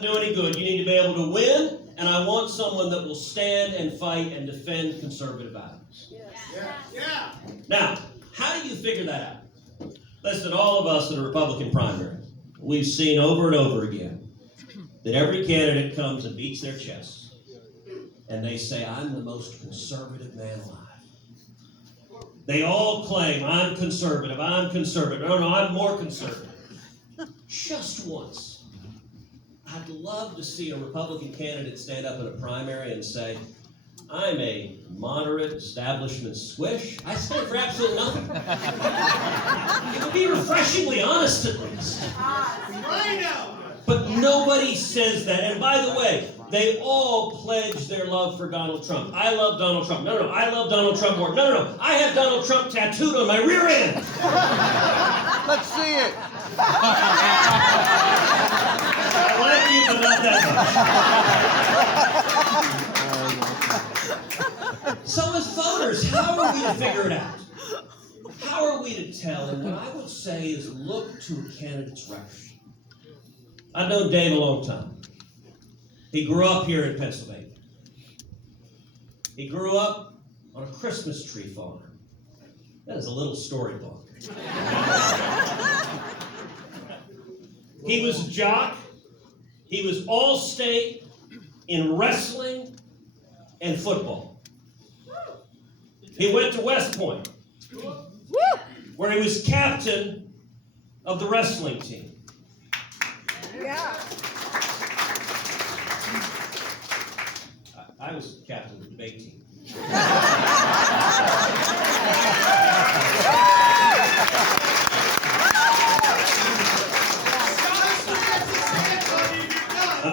doesn't do any good. You need to be able to win, and I want someone that will stand and fight and defend conservative values. Yeah. Now, how do you figure that out? Listen, all of us in a Republican primary, we've seen over and over again that every candidate comes and beats their chest, and they say, I'm the most conservative man alive. They all claim, I'm conservative, I'm conservative. No, I'm more conservative. Just once, I'd love to see a Republican candidate stand up in a primary and say, I'm a moderate establishment squish. I stand for absolutely nothing. It would be refreshingly honest at least. But nobody says that. And by the way, they all pledge their love for Donald Trump. I love Donald Trump. No, I love Donald Trump more. No, I have Donald Trump tattooed on my rear end. Let's see it. I like you, but not that much. So as voters, how are we to figure it out? How are we to tell? And what I would say is look to a candidate's record. I've known Dave a long time. He grew up here in Pennsylvania. He grew up on a Christmas tree farm. That is a little storybook. He was a jock. He was all-state in wrestling and football. He went to West Point, where he was captain of the wrestling team. Yeah. I was captain of the debate team.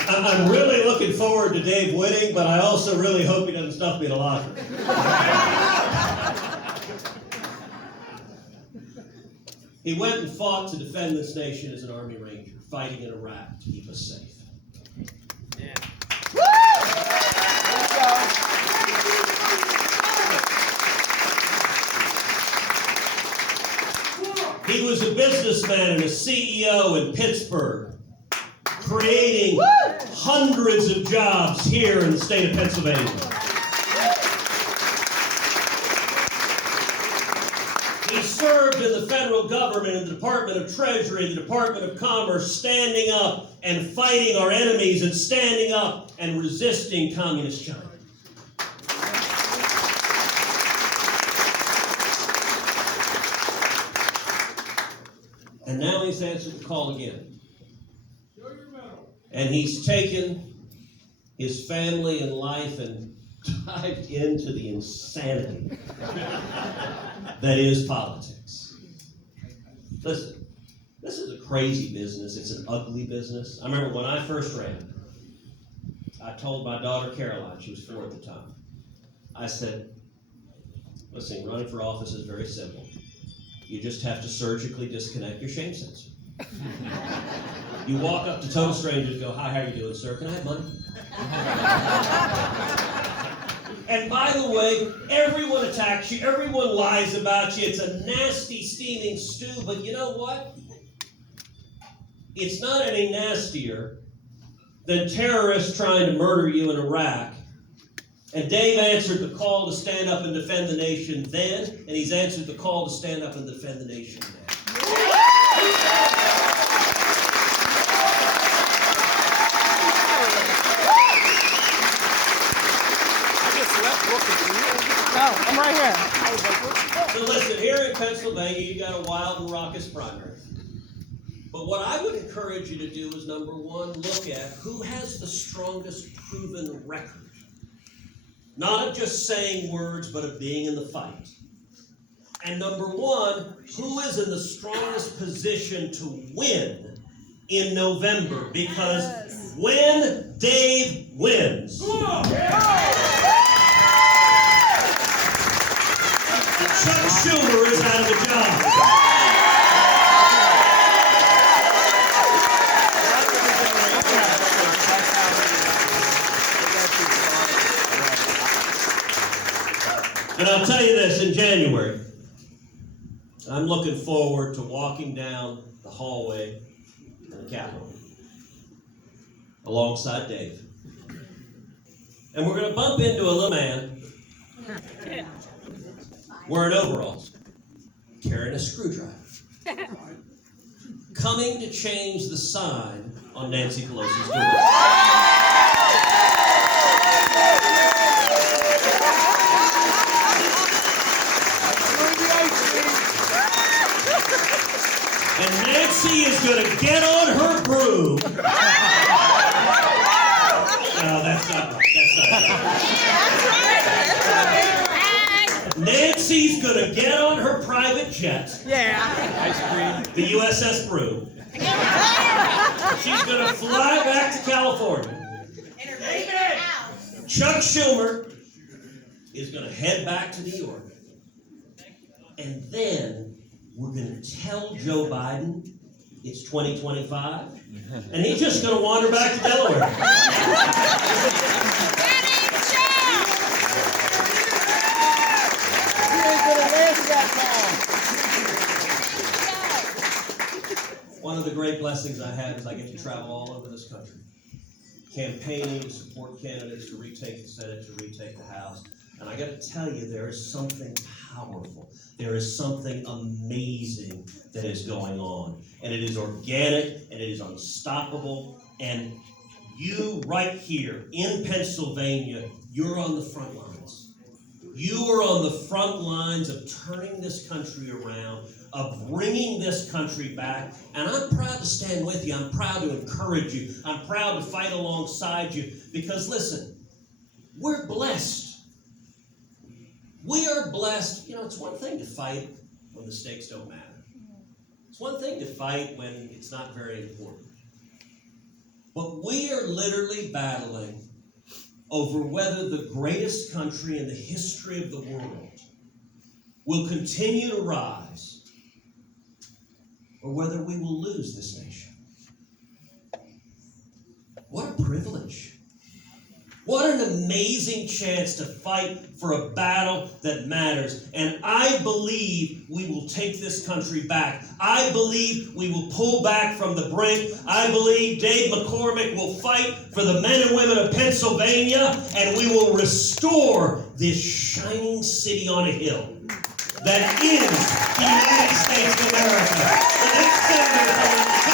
I'm really looking forward to Dave winning, but I also really hope he doesn't stuff me in a locker. He went and fought to defend this nation as an Army Ranger, fighting in Iraq to keep us safe. Yeah. He was a businessman and a CEO in Pittsburgh, creating hundreds of jobs here in the state of Pennsylvania. He served in the federal government, in the Department of Treasury, the Department of Commerce, standing up and fighting our enemies and standing up and resisting communist China. And now he's answered the call again. And he's taken his family and life and dived into the insanity that is politics. Listen, this is a crazy business. It's an ugly business. I remember when I first ran, I told my daughter Caroline, she was 4 at the time, I said, listen, running for office is very simple. You just have to surgically disconnect your shame sensor. You walk up to total strangers and go, hi, how you doing, sir? Can I have money? And by the way, everyone attacks you. Everyone lies about you. It's a nasty, steaming stew. But you know what? It's not any nastier than terrorists trying to murder you in Iraq. And Dave answered the call to stand up and defend the nation then, and he's answered the call to stand up and defend the nation now. No, I'm right here. So listen, here in Pennsylvania, you got a wild and raucous primary. But what I would encourage you to do is, number one, look at who has the strongest proven record. Not of just saying words, but of being in the fight. And number one, who is in the strongest position to win in November? Because when Dave wins, Chuck Schumer is out of a job. And I'll tell you this, in January, I'm looking forward to walking down the hallway in the Capitol. alongside Dave. And we're going to bump into a little man wearing overalls, carrying a screwdriver, coming to change the sign on Nancy Pelosi's door. And Nancy is going to get on her broom. No, that's not right. Nancy's going to get on her private jet. Yeah. Ice cream. The USS Broom. She's going to fly back to California. Chuck Schumer is going to head back to New York. And then we're going to tell Joe Biden it's 2025. And he's just going to wander back to Delaware. One of the great blessings I have is I get to travel all over this country, campaigning to support candidates to retake the Senate, to retake the House. And I got to tell you, there is something powerful. There is something amazing that is going on. And it is organic, and it is unstoppable. And you right here in Pennsylvania, you're on the front lines. You are on the front lines of turning this country around, of bringing this country back. And I'm proud to stand with you. I'm proud to encourage you. I'm proud to fight alongside you. Because listen, we're blessed. We are blessed. You know, it's one thing to fight when the stakes don't matter. It's one thing to fight when it's not very important. But we are literally battling over whether the greatest country in the history of the world will continue to rise or whether we will lose this nation. What a privilege. What an amazing chance to fight for a battle that matters. And I believe we will take this country back. I believe we will pull back from the brink. I believe Dave McCormick will fight for the men and women of Pennsylvania, and we will restore this shining city on a hill that is the United States of America. The next senator